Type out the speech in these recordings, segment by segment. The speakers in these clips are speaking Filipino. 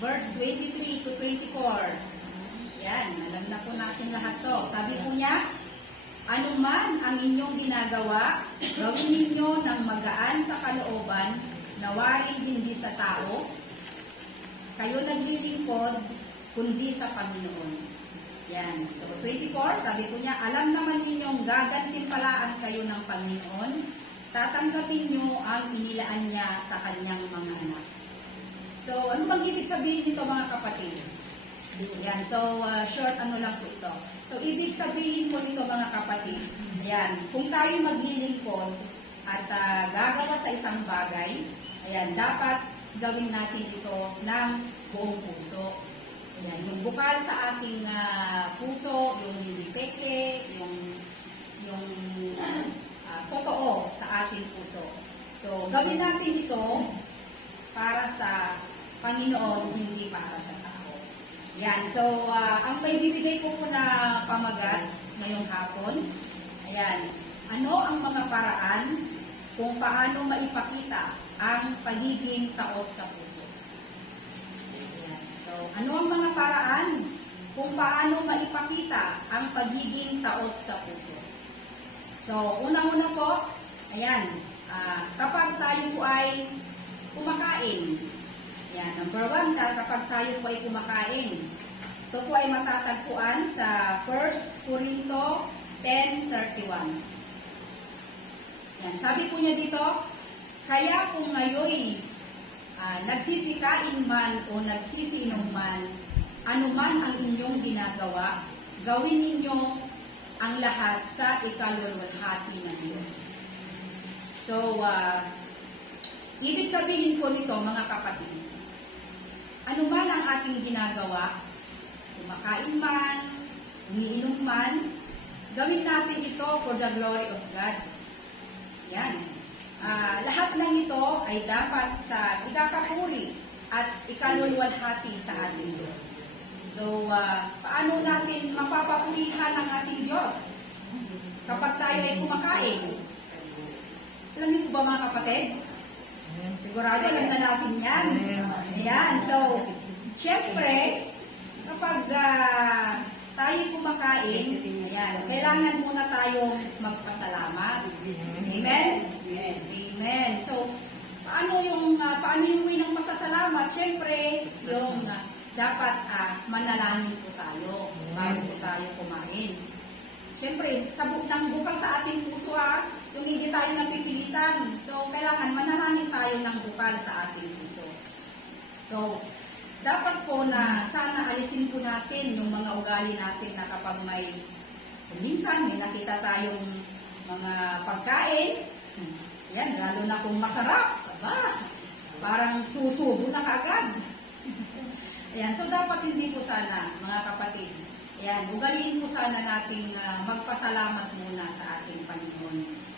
verse 23 to 24. Yan, alam na po natin lahat to. Sabi po niya, anuman ang inyong ginagawa, gawin ninyo ng magaan sa kalooban, nawaring hindi sa tao, kayo naglilingkod, kundi sa Panginoon. Yan. So, 24, sabi ko niya, alam naman ninyong gagantimpalaan kayo ng Panginoon, tatanggapin niyo ang inilaan niya sa kanyang mga anak. So, ano bang ibig sabihin nito mga kapatid? Yan. So, uh, short ano lang po ito. So, ibig sabihin po nito mga kapatid, ayan, kung tayo maglilingkod at ah, gagawa sa isang bagay, ayan, dapat gawin natin ito ng buong puso. Ayan, yung bukal sa ating ah, puso, yung hindi peke, yung yung ah, totoo sa ating puso. So, gawin natin ito para sa Panginoon, hindi para sa tao. Yan. So, ah, ang may bibigay ko po na pamagat ngayong hapon, ayan, ano ang mga paraan kung paano maipakita ang pagiging taos sa puso. Ayan. So, ano ang mga paraan kung paano maipakita ang pagiging taos sa puso. So, unang-una po, ayan, ah, kapag tayo po ay kumakain, yan, number one, ka- kapag tayo po ay kumakain, ito po ay matatagpuan sa 1 Corinto 10.31. Yan, sabi po niya dito, kaya kung ngayon ah, nagsisikain man o nagsisinom man, anuman ang inyong ginagawa, gawin ninyo ang lahat sa ikalulwalhati ng Diyos. So, ah, ibig sabihin po nito mga kapatid, ano man ang ating ginagawa, kumakain man, umiinom man, gawin natin ito for the glory of God. Yan. Ah, lahat ng ito ay dapat sa ikakapuri at ikalulwalhati sa ating Diyos. So, ah, paano natin mapapapurihan ang ating Diyos kapag tayo ay kumakain? Alam niyo ba mga kapatid? Sigurado alam na natin yan. Ayan. So, syempre, kapag ah, tayo kumakain, ayan, kailangan muna tayong magpasalamat. Amen? Amen. So, paano yung ah, paano yung way ng pasasalamat? Syempre, yung ah, dapat ah, manalangin po tayo bago po tayo kumain. Siyempre, sa bu- ng bukal sa ating puso ha, yung hindi tayo napipilitan. So, kailangan manalangin tayo ng bukal sa ating puso. So, dapat po na sana alisin po natin yung mga ugali natin na kapag may minsan may nakita tayong mga pagkain, yan, lalo na kung masarap, aba, parang susubo na kaagad. Ayan, so dapat hindi po sana, mga kapatid, ayan, ugaliin po sana nating ah, magpasalamat muna sa ating Panginoon.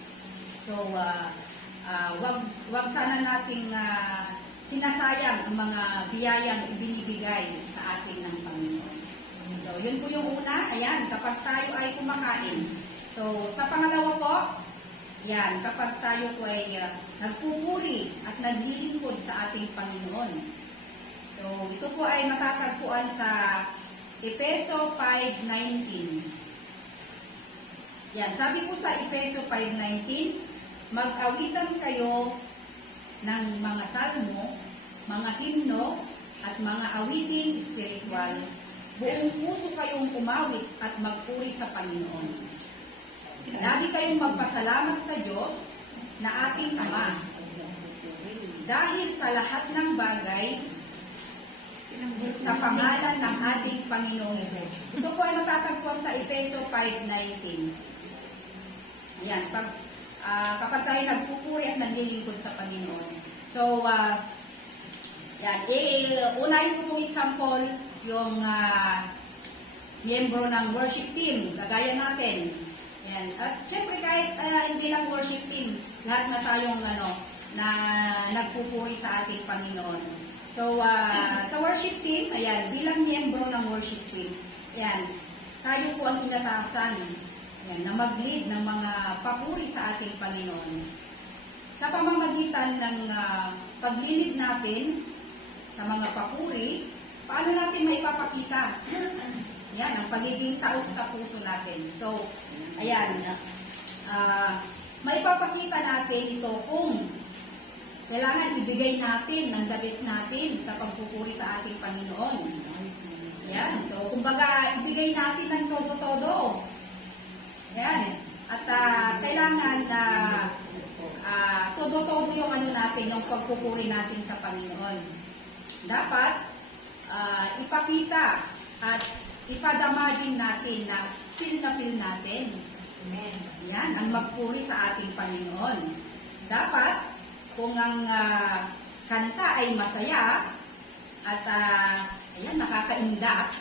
So, ah, ah, wag, wag sana nating ah, sinasayang ang mga biyayang ibinibigay sa atin ng Panginoon. So, yun po yung una. Ayan, kapag tayo ay kumakain. So, sa pangalawa po, yan, kapag tayo po ay ah, nagpupuri at naglilingkod sa ating Panginoon. So, ito po ay matatagpuan sa Epeso 5.19. Yan, sabi po sa Epeso 5.19, mag-awitan kayo ng mga salmo, mga himno, at mga awiting spiritual. Buong puso kayong umawit at magpuri sa Panginoon. Lagi kayong magpasalamat sa Diyos na ating Ama. Dahil sa lahat ng bagay, sa pangalan ng ating Panginoong Isus. Ito po ay matatagpuan sa Efeso 5.19. Ayan, pag, ah, kapag tayo nagpupuri at naglilingkod sa Panginoon. So, ah, yan, eh, unahin ko pong example, yung ah, miyembro ng worship team, kagaya natin. Yan. At syempre kahit ah, hindi lang worship team, lahat na tayong ano, na nagpupuri sa ating Panginoon. So, ah, sa worship team, ayan, bilang miyembro ng worship team, ayan, tayo po ang inatasan yan, na mag-lead ng mga papuri sa ating Panginoon. Sa pamamagitan ng ah, paglilid natin sa mga papuri, paano natin may papakita? Yan, ang pagiging taos sa puso natin. So, ayan, ah, may papakita natin ito kung kailangan ibigay natin ng dabis natin sa pagpupuri sa ating Panginoon. Yan. So, kumbaga, ibigay natin ng todo-todo. Yan. At ah, kailangan na ah, todo-todo yung ano natin, yung pagpupuri natin sa Panginoon. Dapat ah, ipakita at ipadama din natin na feel na feel natin. Yan, ang magpuri sa ating Panginoon. Dapat, kung ang ah, kanta ay masaya at uh, ayan, nakakaindak,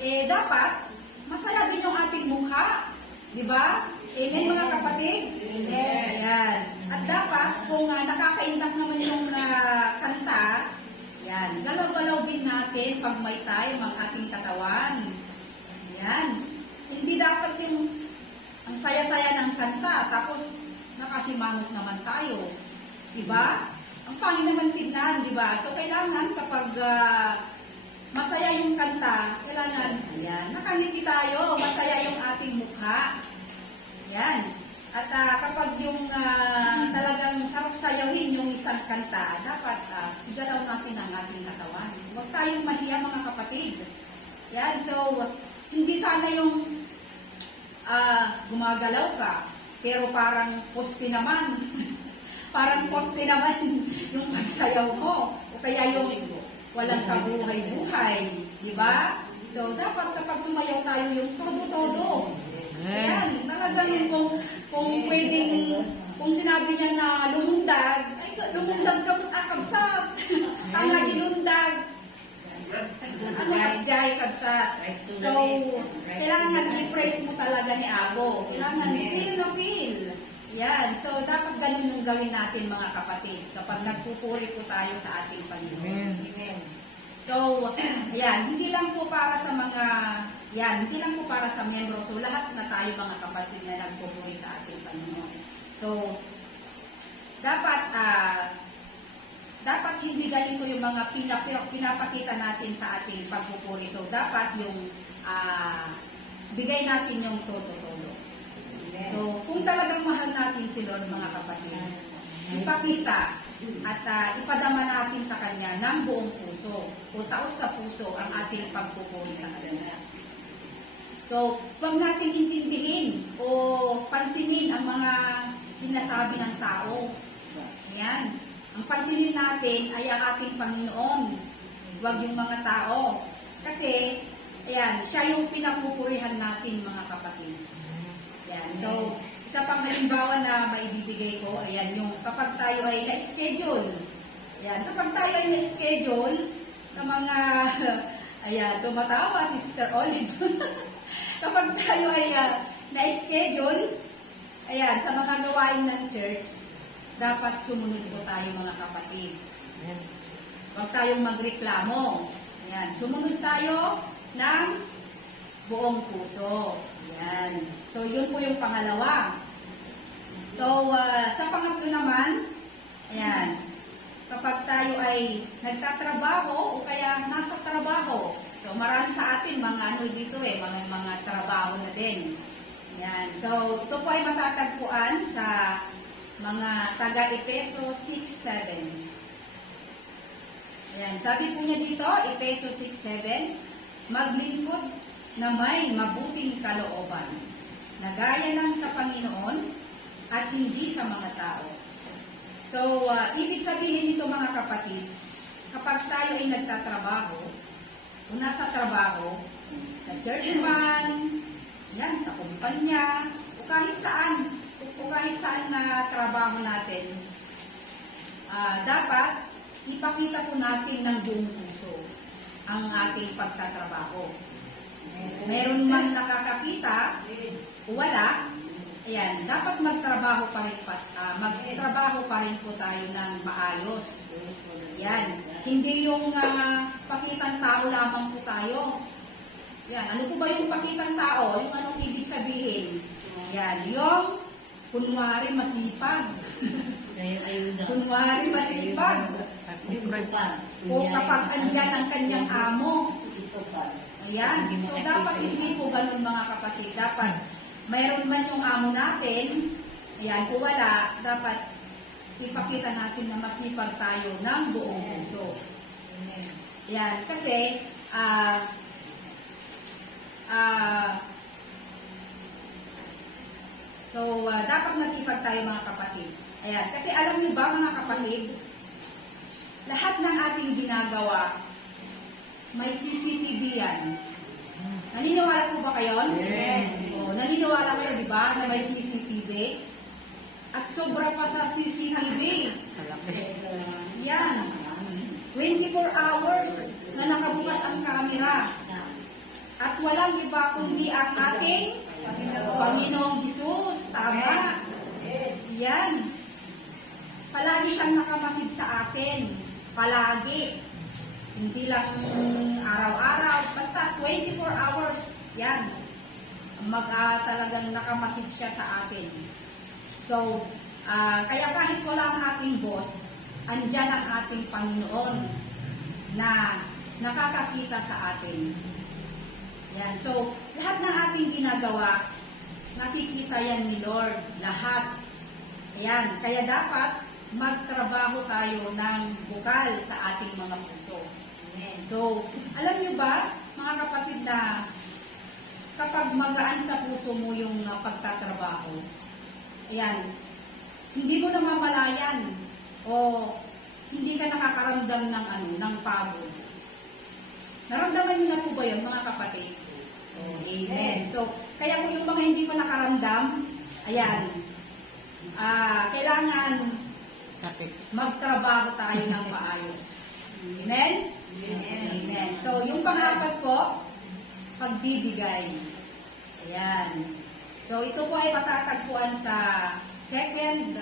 eh dapat masaya din yung ating mukha. Di ba? Amen mga kapatid? Amen. Ayan. At dapat, kung uh, nakakaindak naman yung ah, kanta, yan, galaw-galaw din natin pag may time ang ating katawan. Yan. Hindi dapat yung ang saya-saya ng kanta, tapos nakasimangot naman tayo. Diba? Ang pangit naman tignan, diba? So, kailangan kapag ah, masaya yung kanta, kailangan, ayan, nakangiti tayo, masaya yung ating mukha. Yan. At ah, kapag yung ah, talagang sarap sayawin yung isang kanta, dapat uh, igalaw natin ang ating katawan. Huwag tayong mahiya mga kapatid. Yan, so, hindi sana yung ah, gumagalaw ka, pero parang poste naman. parang poste naman yung pagsayaw mo. O kaya yung walang kabuhay-buhay. Di ba? So, dapat kapag sumayaw tayo yung todo-todo. Ayan, talagang kung, kung pwedeng, kung sinabi niya na lumundag, ay lumundag ka ah, kabsat. Tanga dilundag. Ano kas jay kabsat. So, kailangan i-praise mo talaga ni Abo. Kailangan feel na feel. Yan. So, dapat ganun yung gawin natin mga kapatid kapag nagpupuri po tayo sa ating Panginoon. Amen. So, ayan, hindi lang po para sa mga, yan, hindi lang po para sa membro. So, lahat na tayo mga kapatid na nagpupuri sa ating Panginoon. So, dapat, ah, dapat hindi ganito yung mga pinap pinapakita natin sa ating pagpupuri. So, dapat yung, ah, bigay natin yung todo-todo. So, kung talagang mahal natin si Lord, mga kapatid, ipakita at ah, ipadama natin sa Kanya ng buong puso o taos sa puso ang ating pagpupuri sa Kanya. So, huwag natin intindihin o pansinin ang mga sinasabi ng tao. Ayan. Ang pansinin natin ay ang ating Panginoon. Huwag yung mga tao. Kasi, ayan, siya yung pinapupurihan natin mga kapatid. Ayan. So, isa pang halimbawa na maibibigay ko, ayan, yung kapag tayo ay na-schedule. Ayan, kapag tayo ay na-schedule sa mga, ayan, tumatawa si Sister Olive. kapag tayo ay ah, na-schedule, ayan, sa mga gawain ng church, dapat sumunod po tayo mga kapatid. Huwag tayong magreklamo. Ayan, sumunod tayo ng buong puso. Ayan. So, yun po yung pangalawa. So, ah, sa pangatlo naman, ayan, kapag tayo ay nagtatrabaho o kaya nasa trabaho, so marami sa atin mga ano dito eh, mga, mga trabaho na din. Ayan. So, ito po ay matatagpuan sa mga taga-Epeso 6.7. Ayan, sabi po niya dito, Epeso 6.7, maglingkod na may mabuting kalooban, na gaya ng sa Panginoon at hindi sa mga tao. So, ah, ibig sabihin nito mga kapatid, kapag tayo ay nagtatrabaho, kung nasa trabaho, sa church man, yan, sa kumpanya, o kahit saan, o kahit saan na trabaho natin, ah, dapat ipakita po natin ng buong puso ang ating pagtatrabaho. Meron man nakakakita, wala, ayan, dapat magtrabaho pa rin, ah, magtrabaho pa rin po tayo ng maayos. Yan. Hindi yung ah, pakitang tao lamang po tayo. Yan, ano po ba yung pakitang tao? Yung anong ibig sabihin? Yan, yung kunwari masipag. Kunwari masipag. O kapag andyan ang kanyang amo. Ayan. So, dapat hindi po ganun mga kapatid. Dapat, mayroon man yung amo natin, ayan, kung wala, dapat ipakita natin na masipag tayo ng buong puso. Ayan. Kasi, ah, ah, so, ah, dapat masipag tayo mga kapatid. Ayan. Kasi alam niyo ba mga kapatid, lahat ng ating ginagawa, may CCTV yan. Naniniwala po ba kayo? Yes. O, naniniwala kayo, di ba, na may CCTV? At sobra pa sa CCTV. Yan. 24 hours na nakabukas ang camera. At walang iba kundi ang ating Panginoong Hesus. Tama. Yan. Palagi siyang nakamasid sa atin. Palagi. Hindi lang araw-araw. Basta 24 hours. Yan. Mag, ah, talagang nakamasid siya sa atin. So, ah, kaya kahit wala ang ating boss, andyan ang ating Panginoon na nakakakita sa atin. Yan. So, lahat ng ating ginagawa, nakikita yan ni Lord. Lahat. Ayan. Kaya dapat magtrabaho tayo ng bukal sa ating mga puso. So, alam niyo ba, mga kapatid na kapag magaan sa puso mo yung uh, pagtatrabaho, ayan, hindi mo namamalayan o hindi ka nakakaramdam ng ano, ng pagod. Naramdaman niyo na po ba yun, mga kapatid? Oh, amen. So, kaya kung yung mga hindi pa nakaramdam, ayan, ah, kailangan magtrabaho tayo ng maayos. Amen? Amen. So, yung pang-apat po, pagbibigay. Ayan. So, ito po ay matatagpuan sa 2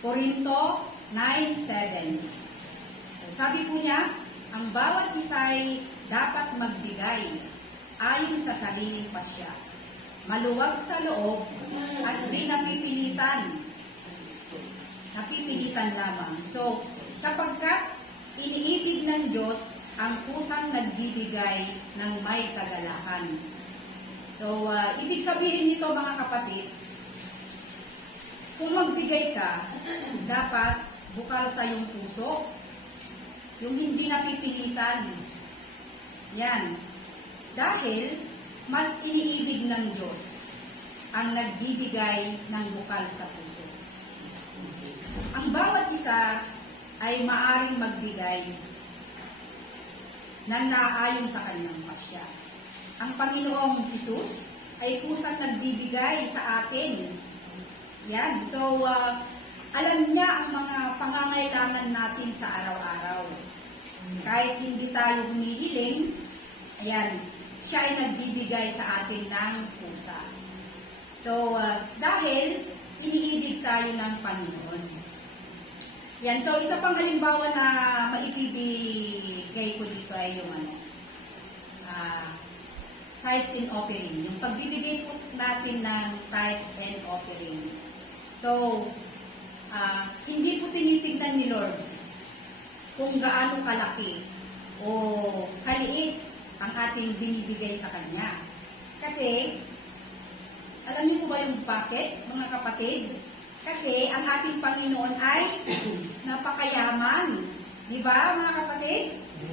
Corinto 9.7. So, sabi po niya, ang bawat isa'y dapat magbigay ayon sa sariling pasya. Maluwag sa loob at di napipilitan. Napipilitan lamang. So, sapagkat iniibig ng Diyos ang kusang nagbibigay ng may kagalakan. So, ah, ibig sabihin nito mga kapatid, kung magbigay ka, dapat bukal sa iyong puso, yung hindi napipilitan. Yan. Dahil, mas iniibig ng Diyos ang nagbibigay ng bukal sa puso. Ang bawat isa ay maaring magbigay ng naayon sa kanyang pasya. Ang Panginoong Hesus ay kusang nagbibigay sa atin. Yan. So, uh, alam niya ang mga pangangailangan natin sa araw-araw. Kahit hindi tayo humihiling, ayan, siya ay nagbibigay sa atin ng pusa. So, uh, dahil iniibig tayo ng Panginoon. Yan, so isa pang halimbawa na maibibigay ko dito ay yung ano, ah, tithes and offering. Yung pagbibigay po natin ng tithes and offering. So, ah, hindi po tinitignan ni Lord kung gaano kalaki o kaliit ang ating binibigay sa Kanya. Kasi, alam niyo po ba yung bakit, mga kapatid? Kasi ang ating Panginoon ay napakayaman. Di ba, mga kapatid?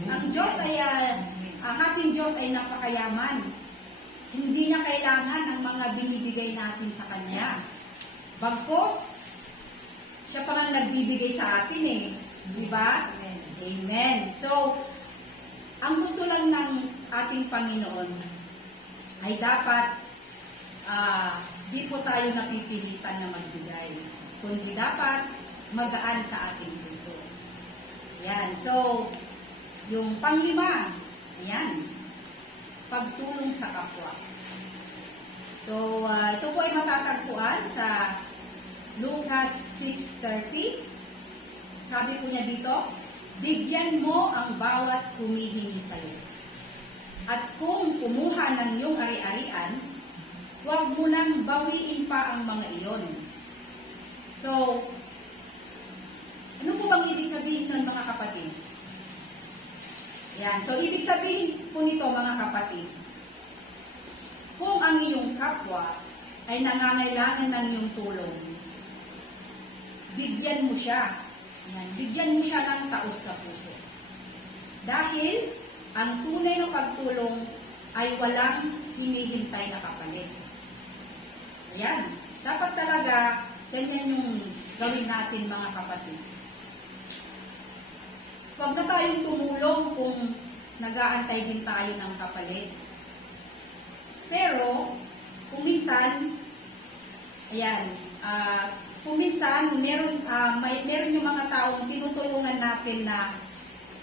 Ang Diyos ay, ah, ang ating Diyos ay napakayaman. Hindi niya kailangan ang mga binibigay natin sa Kanya. Bagkos, siya pa lang nagbibigay sa atin eh. Di ba? Amen. So, ang gusto lang ng ating Panginoon ay dapat ah, di po tayo napipilitan na magbigay, kundi dapat magaan sa ating puso. Yan. So, yung panglima, ayan, pagtulong sa kapwa. So, ah, ito po ay matatagpuan sa Lucas 6.30. Sabi po niya dito, bigyan mo ang bawat humihingi sa'yo. At kung kumuha ng iyong ari-arian, huwag mo nang bawiin pa ang mga iyon. So, ano po bang ibig sabihin nun mga kapatid? Yan. So, ibig sabihin po nito mga kapatid, kung ang iyong kapwa ay nangangailangan ng iyong tulong, bigyan mo siya. Yan. Bigyan mo siya ng taos sa puso. Dahil ang tunay na pagtulong ay walang hinihintay na kapalit. Ayan. Dapat talaga, ganyan yung gawin natin mga kapatid. Huwag na tayong tumulong kung nag-aantay din tayo ng kapalit. Pero, kung minsan, ayan, ah, kung minsan, meron, ah, may, meron yung mga taong tinutulungan natin na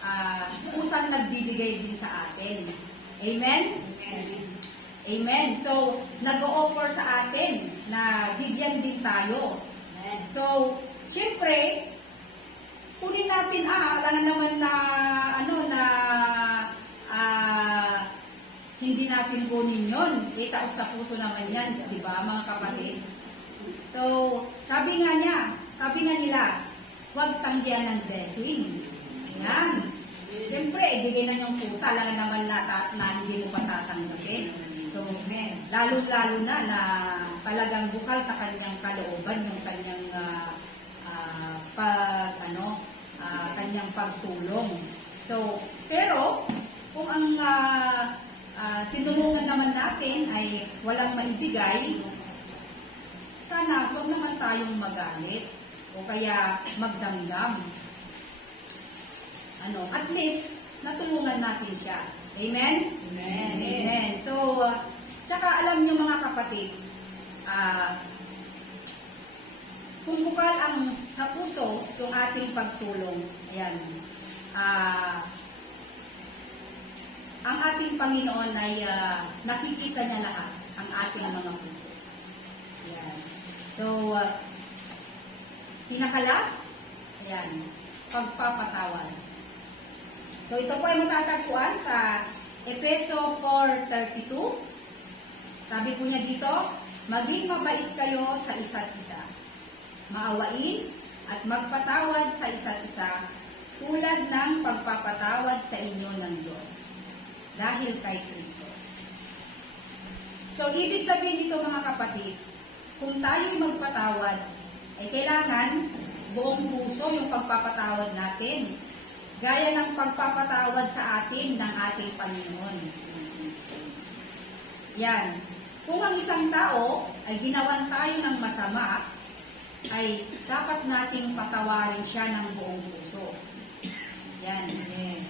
ah, kusang nagbibigay din sa atin. Amen? Amen. So, nag-o-offer sa atin na bigyan din tayo. So, syempre, kunin natin, ah, alam naman na, ano, na, ah, hindi natin kunin yon. Eh, taos sa puso naman yan, di ba, mga kapatid? So, sabi nga niya, sabi nga nila, huwag tanggihan ng blessing. Ayan. Siyempre, ibigay na niyong pusa, alam naman na, na hindi mo pa tatanggapin. So, lalo-lalo na na talagang bukal sa kanyang kalooban, yung kanyang ah, ah, pag, ano, ah, kanyang pagtulong. So, pero, kung ang ah, ah, tinulungan naman natin ay walang maibigay, sana huwag naman tayong magalit o kaya magdamdam. Ano, at least, natulungan natin siya. Amen? Amen. Amen. So, uh, tsaka alam niyo mga kapatid, ah, kung bukal ang sa puso yung ating pagtulong, ayan, ah, ang ating Panginoon ay ah, nakikita niya lahat ang ating mga puso. Ayan. So, ah, pinakalas, ayan, pagpapatawad. So, ito po ay matatagpuan sa Epeso 4.32. Sabi po niya dito, maging mabait kayo sa isa't isa. Maawain at magpatawad sa isa't isa tulad ng pagpapatawad sa inyo ng Diyos dahil kay Kristo. So, ibig sabihin dito mga kapatid, kung tayo'y magpatawad, ay kailangan buong puso yung pagpapatawad natin. Gaya ng pagpapatawad sa atin ng ating Panginoon. Yan. Kung ang isang tao ay ginawan tayo ng masama, ay dapat nating patawarin siya ng buong puso. Yan.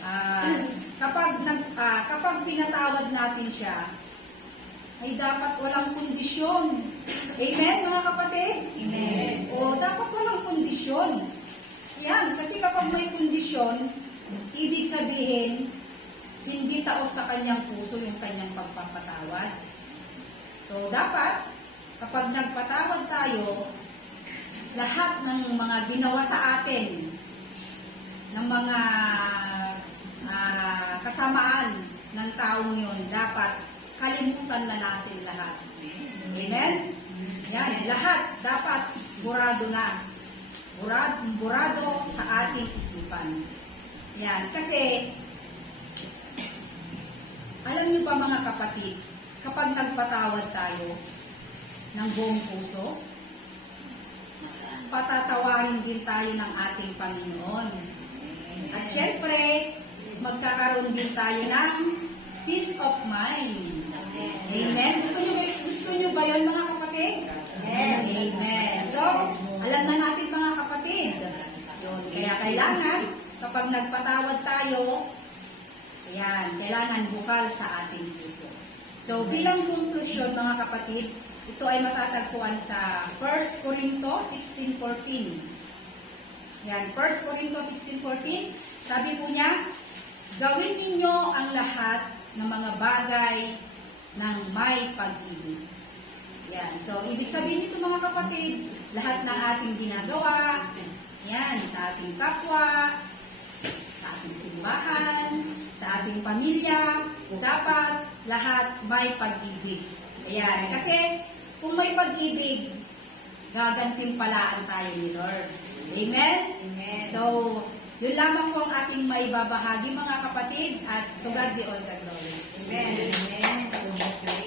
Ah, kapag nag ah, kapag pinatawad natin siya, ay dapat walang kondisyon. Amen, mga kapatid? Amen. O dapat walang kondisyon. Yan, kasi kapag may kondisyon, ibig sabihin, hindi taos sa kanyang puso yung kanyang pagpapatawad. So, dapat, kapag nagpatawad tayo, lahat ng mga ginawa sa atin, ng mga ah, kasamaan ng taong yun, dapat kalimutan na natin lahat. Amen? Yan, lahat dapat burado na. Burado, burado sa ating isipan. Yan, kasi alam niyo ba mga kapatid, kapag nagpatawad tayo ng buong puso, patatawarin din tayo ng ating Panginoon. At syempre, magkakaroon din tayo ng peace of mind. Amen. Gusto niyo, gusto niyo ba yun mga kapatid? Amen. So, alam na natin mga kapatid. Kaya kailangan, kapag nagpatawad tayo, ayan, kailangan bukal sa ating puso. So, bilang konklusyon mga kapatid, ito ay matatagpuan sa 1 Corinto 16.14. Yan, 1 Corinto 16.14, sabi po niya, gawin ninyo ang lahat ng mga bagay ng may pag-ibig. Yan, so ibig sabihin nito mga kapatid, lahat ng ating ginagawa, yan, sa ating kapwa, sa ating simbahan, sa ating pamilya, dapat lahat may pag-ibig. Ayan, kasi kung may pag-ibig, gagantimpalaan tayo ni Lord. Amen? Amen. So, yun lamang po ang ating may babahagi mga kapatid at to God be all the glory. Amen. Amen.